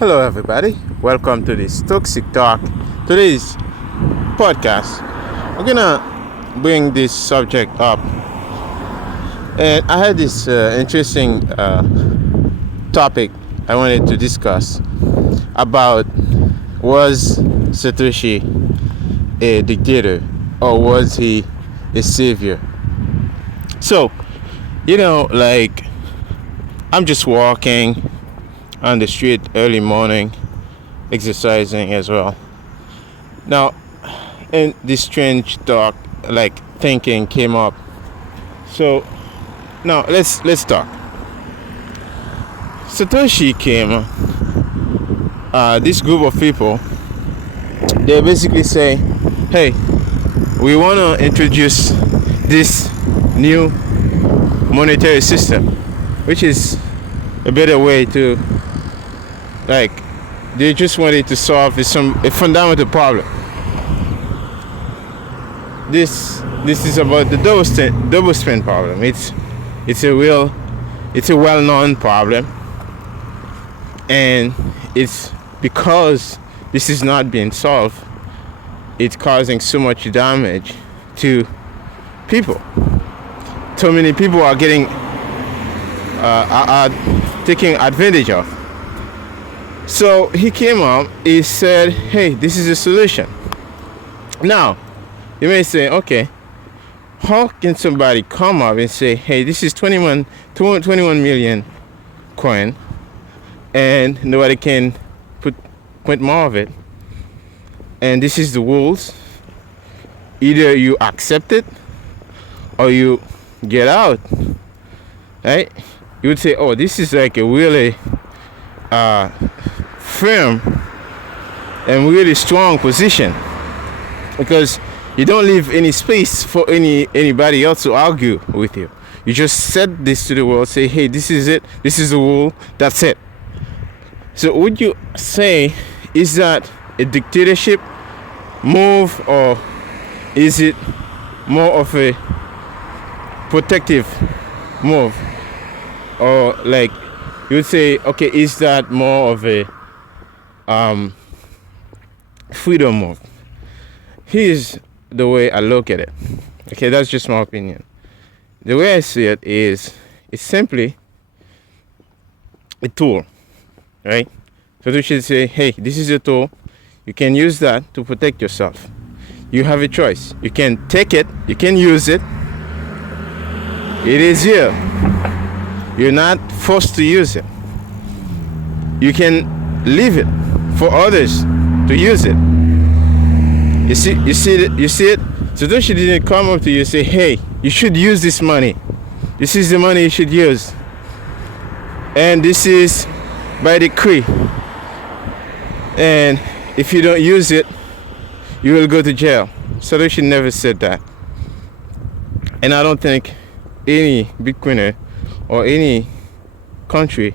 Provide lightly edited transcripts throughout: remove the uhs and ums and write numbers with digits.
Hello, everybody. Welcome to this Toxic Talk. Today's podcast, I'm gonna bring this subject up, and I had this interesting topic I wanted to discuss about: was Satoshi a dictator or was he a savior? So, like I'm just walking on the street early morning, exercising as well. Now, and this strange thought, like thinking, came up. So now let's talk. Satoshi came. This group of people, they basically say, "Hey, we want to introduce this new monetary system, which is a better way to." Like, they just wanted to solve a fundamental problem. This is about the double spend problem. It's a well-known problem, and it's because this is not being solved, it's causing so much damage to people. So many people are getting are taking advantage of. So he came up, he said, "Hey, this is a solution." Now, you may say, okay, how can somebody come up and say, "Hey, this is 21 million coin, and nobody can put more of it, and this is the rules. Either you accept it or you get out," right? You would say, "Oh, this is like a really firm and really strong position, because you don't leave any space for anybody else to argue with you. You just set this to the world, say, hey, this is it, this is the rule, that's it." So would you say, is that a dictatorship move, or is it more of a protective move? Or, like, you would say, okay, is that more of a freedom move? Here's the way I look at it. Okay, that's just my opinion. The way I see it is, it's simply a tool, right? So you should say, hey, this is a tool. You can use that to protect yourself. You have a choice. You can take it. You can use it. It is here. You're not forced to use it. You can leave it for others to use it. You see it. Satoshi didn't come up to you and say, "Hey, you should use this money. This is the money you should use, and this is by decree. And if you don't use it, you will go to jail." Satoshi never said that, and I don't think any Bitcoiner or any country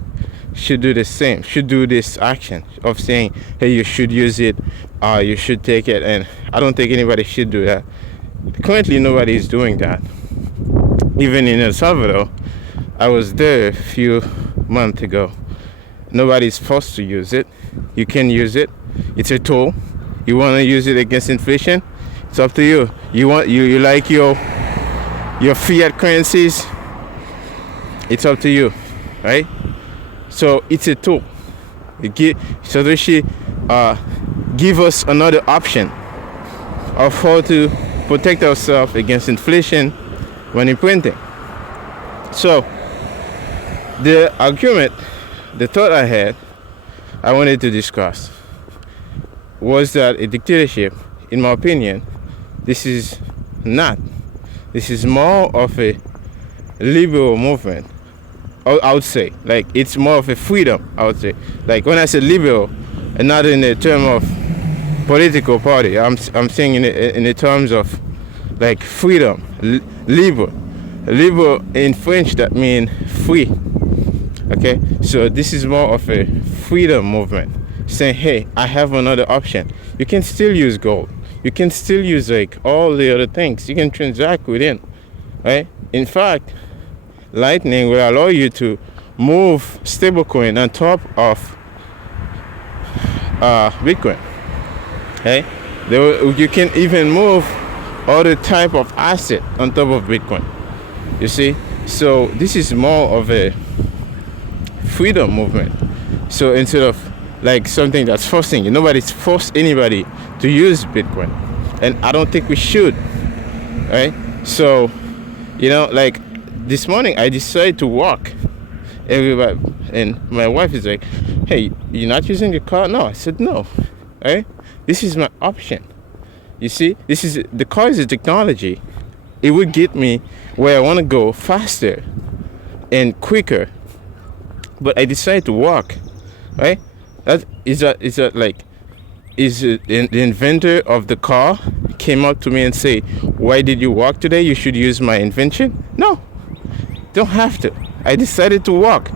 should do the same, should do this action of saying, hey, you should use it, you should take it. And I don't think anybody should do that. Currently, nobody is doing that. Even in El Salvador, I was there a few months ago. Nobody's forced to use it. You can use it. It's a tool. You want to use it against inflation? It's up to you. You like your fiat currencies? It's up to you, right? So it's a tool. Satoshi give us another option of how to protect ourselves against inflation when imprinting. So the argument, the thought I had, I wanted to discuss, was that a dictatorship, in my opinion, this is not. This is more of a liberal movement. I would say, like, it's more of a freedom. I would say, like, when I say liberal, and not in the term of political party, I'm saying in the terms of, like, freedom, libre. Libre in French, that means free. Okay, so this is more of a freedom movement, saying, hey, I have another option. You can still use gold. You can still use, like, all the other things. You can transact within, right? In fact, Lightning will allow you to move stablecoin on top of Bitcoin. Okay, you can even move other type of asset on top of Bitcoin. You see, so this is more of a freedom movement. So instead of like something that's forcing you, nobody's forced anybody to use Bitcoin, and I don't think we should. Right? So, like this morning I decided to walk. Everybody, and my wife is like, "Hey, you're not using the car?" No, I said no. Right? This is my option. You see, the car is a technology. It would get me where I want to go faster and quicker. But I decided to walk. Right? The inventor of the car came up to me and say, "Why did you walk today? You should use my invention." No, don't have to. I decided to walk.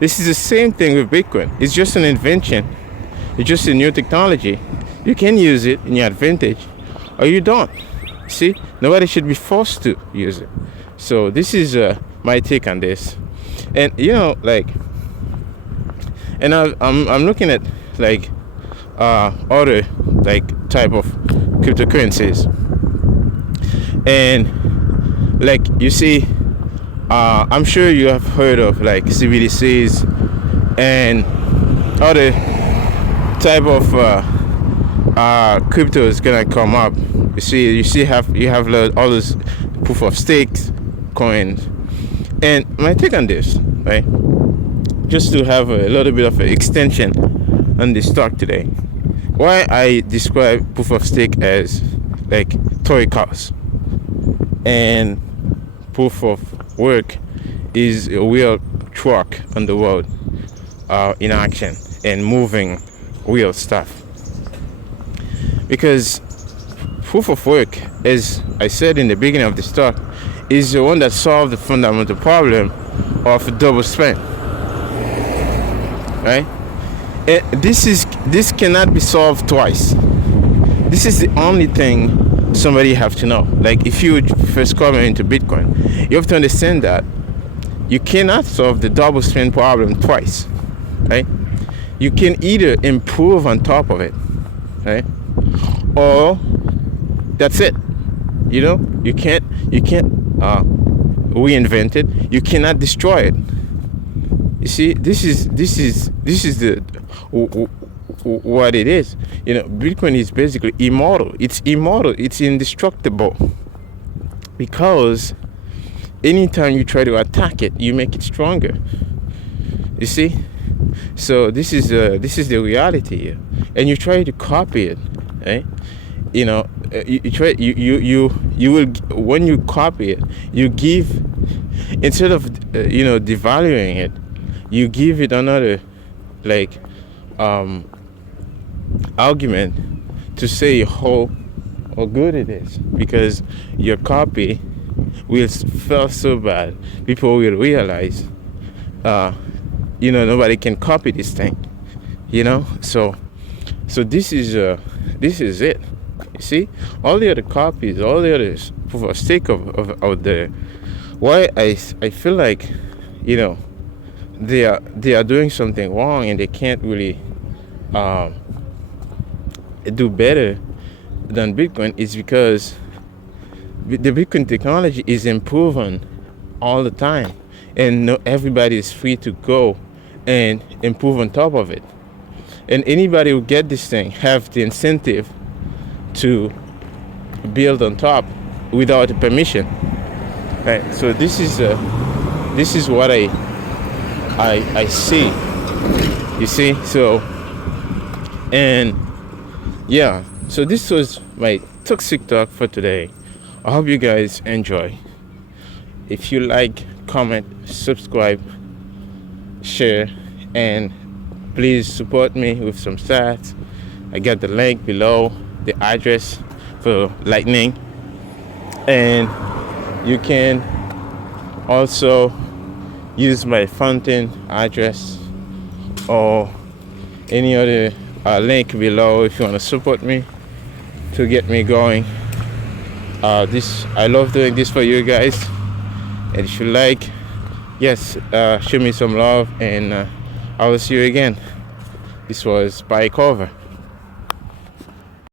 This is the same thing with Bitcoin. It's just an invention. It's just a new technology. You can use it in your advantage, or you don't. See, nobody should be forced to use it. So this is my take on this. And and I'm looking at like other like type of cryptocurrencies, and like you see, I'm sure you have heard of like CBDCs and other type of cryptos gonna come up. You have all those proof of stakes coins. And my take on this, right? Just to have a little bit of an extension on this talk today. Why I describe proof of stake as like toy cars, and proof of work is a real truck on the road, in action and moving real stuff. Because proof of work, as I said in the beginning of this talk, is the one that solved the fundamental problem of double spend. Right? And this cannot be solved twice. This is the only thing somebody have to know. Like if you first come into Bitcoin, you have to understand that you cannot solve the double spend problem twice. Right? You can either improve on top of it, right? Or that's it. You can't reinvent it. You cannot destroy it. You see, this is the what it is. Bitcoin is basically immortal. It's immortal. It's indestructible. Because anytime you try to attack it, you make it stronger. You see, so this is the reality here, and you try to copy it, right? You will, when you copy it, you give, instead of devaluing it, you give it another like argument to say how good it is, because your copy will feel so bad. People will realize nobody can copy this thing, so this is it. You see, all the other copies, all the other proof of stake of out there, why I feel like they are doing something wrong, and they can't really do better than Bitcoin, is because the Bitcoin technology is improving all the time, and everybody is free to go and improve on top of it. And anybody who get this thing have the incentive to build on top without permission. Right. So this is what I see. You see. So so this was my toxic talk for today. I hope you guys enjoy. If you like, comment, subscribe, share, and please support me with some stats. I got the link below, the address for Lightning, and you can also use my fountain address or any other link below if you want to support me to get me going. I love doing this for you guys, and if you like, yes, show me some love, and I will see you again. This was by cover.